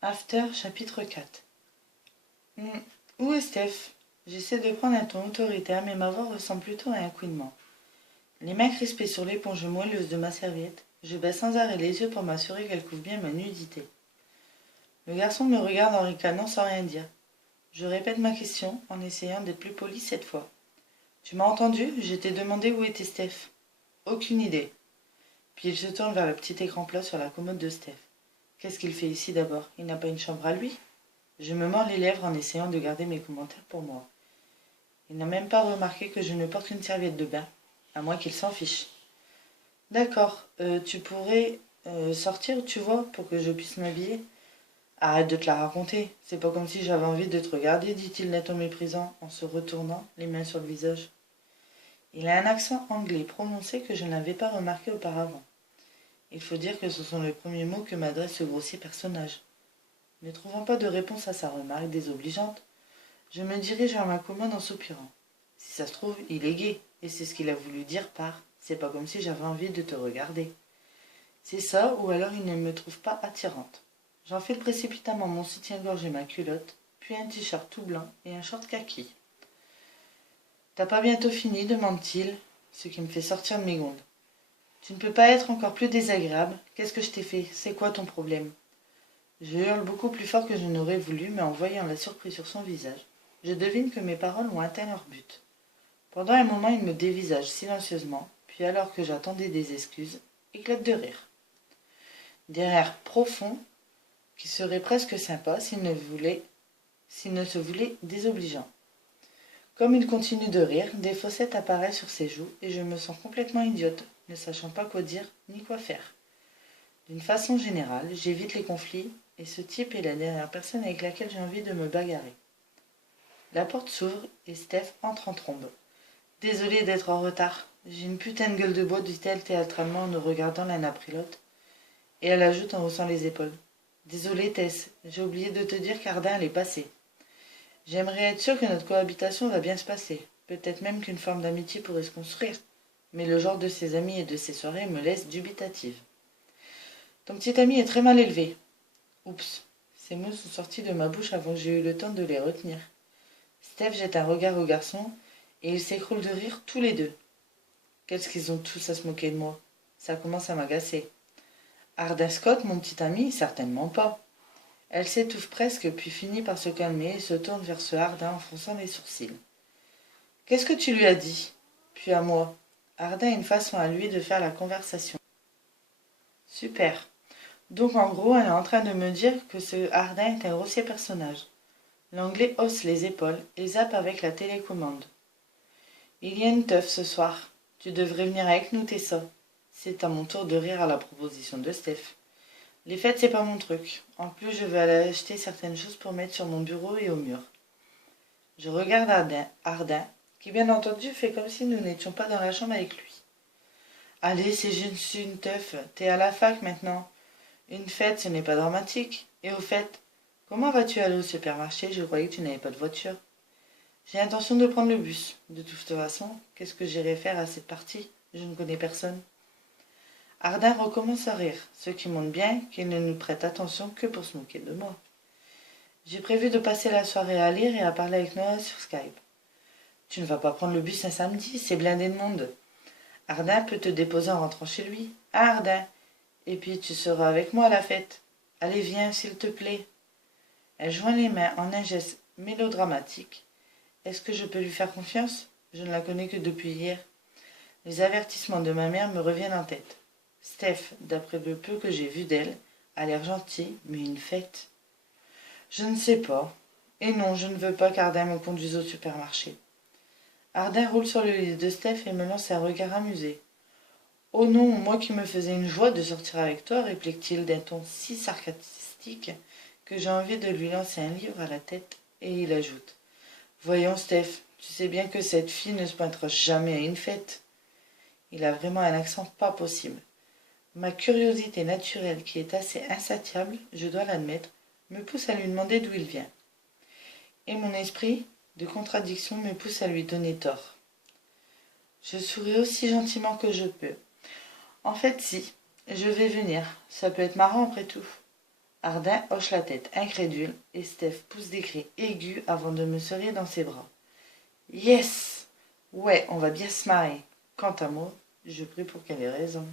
After, chapitre 4. Où est Steph? J'essaie de prendre un ton autoritaire, mais ma voix ressemble plutôt à un couinement. Les mains crispées sur l'éponge moelleuse de ma serviette, je baisse sans arrêt les yeux pour m'assurer qu'elle couvre bien ma nudité. Le garçon me regarde en ricanant sans rien dire. Je répète ma question en essayant d'être plus poli cette fois. Tu m'as entendu? Je t'ai demandé où était Steph. Aucune idée. Puis il se tourne vers le petit écran plat sur la commode de Steph. Qu'est-ce qu'il fait ici d'abord? Il n'a pas une chambre à lui? Je me mords les lèvres en essayant de garder mes commentaires pour moi. Il n'a même pas remarqué que je ne porte qu'une serviette de bain, à moins qu'il s'en fiche. D'accord, tu pourrais sortir, tu vois, pour que je puisse m'habiller? Arrête de te la raconter, c'est pas comme si j'avais envie de te regarder, dit-il net en méprisant, en se retournant, les mains sur le visage. Il a un accent anglais prononcé que je n'avais pas remarqué auparavant. Il faut dire que ce sont les premiers mots que m'adresse ce grossier personnage. Ne trouvant pas de réponse à sa remarque désobligeante, je me dirige vers ma commode en soupirant. Si ça se trouve, il est gai, et c'est ce qu'il a voulu dire par « c'est pas comme si j'avais envie de te regarder ». C'est ça, ou alors il ne me trouve pas attirante. J'enfile précipitamment mon soutien-gorge et ma culotte, puis un t-shirt tout blanc et un short kaki. T'as pas bientôt fini, demande-t-il, ce qui me fait sortir de mes gonds. Tu ne peux pas être encore plus désagréable. Qu'est-ce que je t'ai fait? C'est quoi ton problème? Je hurle beaucoup plus fort que je n'aurais voulu, mais en voyant la surprise sur son visage, je devine que mes paroles ont atteint leur but. Pendant un moment, il me dévisage silencieusement, puis alors que j'attendais des excuses, éclate de rire. Des rires profonds qui seraient presque sympas s'il ne se voulait désobligeant. Comme il continue de rire, des fossettes apparaissent sur ses joues et je me sens complètement idiote, ne sachant pas quoi dire ni quoi faire. D'une façon générale, j'évite les conflits et ce type est la dernière personne avec laquelle j'ai envie de me bagarrer. La porte s'ouvre et Steph entre en trombe. Désolée d'être en retard. J'ai une putain de gueule de bois, dit-elle théâtralement en nous regardant l'un après l'autre. Et elle ajoute en haussant les épaules. Désolée Tess, j'ai oublié de te dire qu'Ardin est passé. J'aimerais être sûre que notre cohabitation va bien se passer. Peut-être même qu'une forme d'amitié pourrait se construire. Mais le genre de ses amis et de ses soirées me laisse dubitative. Ton petit ami est très mal élevé. Oups, ces mots sont sortis de ma bouche avant que j'aie eu le temps de les retenir. Steph jette un regard au garçon, et ils s'écroulent de rire tous les deux. Qu'est-ce qu'ils ont tous à se moquer de moi? Ça commence à m'agacer. Ardin Scott, mon petit ami, certainement pas. Elle s'étouffe presque, puis finit par se calmer et se tourne vers ce Ardin en fronçant les sourcils. Qu'est-ce que tu lui as dit? Puis à moi. Ardin a une façon à lui de faire la conversation. Super. Donc en gros, elle est en train de me dire que ce Ardin est un grossier personnage. L'anglais hausse les épaules et zappe avec la télécommande. Il y a une teuf ce soir. Tu devrais venir avec nous, Tessa. C'est à mon tour de rire à la proposition de Steph. Les fêtes, c'est pas mon truc. En plus, je vais aller acheter certaines choses pour mettre sur mon bureau et au mur. Je regarde Ardin, qui bien entendu fait comme si nous n'étions pas dans la chambre avec lui. Allez, c'est juste une teuf. T'es à la fac maintenant. Une fête, ce n'est pas dramatique. Et au fait, comment vas-tu aller au supermarché? Je croyais que tu n'avais pas de voiture. J'ai l'intention de prendre le bus. De toute façon, qu'est-ce que j'irai faire à cette partie? Je ne connais personne. Ardin recommence à rire, ce qui montre bien qu'il ne nous prête attention que pour se moquer de moi. J'ai prévu de passer la soirée à lire et à parler avec Noah sur Skype. Tu ne vas pas prendre le bus un samedi, c'est blindé de monde. Ardin peut te déposer en rentrant chez lui. Ah, Ardin, et puis tu seras avec moi à la fête. Allez, viens, s'il te plaît. Elle joint les mains en un geste mélodramatique. Est-ce que je peux lui faire confiance? Je ne la connais que depuis hier. Les avertissements de ma mère me reviennent en tête. Steph, d'après le peu que j'ai vu d'elle, a l'air gentille, mais une fête. Je ne sais pas. Et non, je ne veux pas qu'Ardin me conduise au supermarché. Ardin roule sur le lit de Steph et me lance un regard amusé. Oh non, moi qui me faisais une joie de sortir avec toi, réplique-t-il d'un ton si sarcastique que j'ai envie de lui lancer un livre à la tête, et il ajoute. Voyons, Steph, tu sais bien que cette fille ne se pointera jamais à une fête. Il a vraiment un accent pas possible. Ma curiosité naturelle, qui est assez insatiable, je dois l'admettre, me pousse à lui demander d'où il vient. Et mon esprit de contradiction me pousse à lui donner tort. Je souris aussi gentiment que je peux. En fait, si, je vais venir. Ça peut être marrant après tout. Ardin hoche la tête, incrédule, et Steph pousse des cris aigus avant de me serrer dans ses bras. Yes! Ouais, on va bien se marrer. Quant à moi, je prie pour qu'elle ait raison.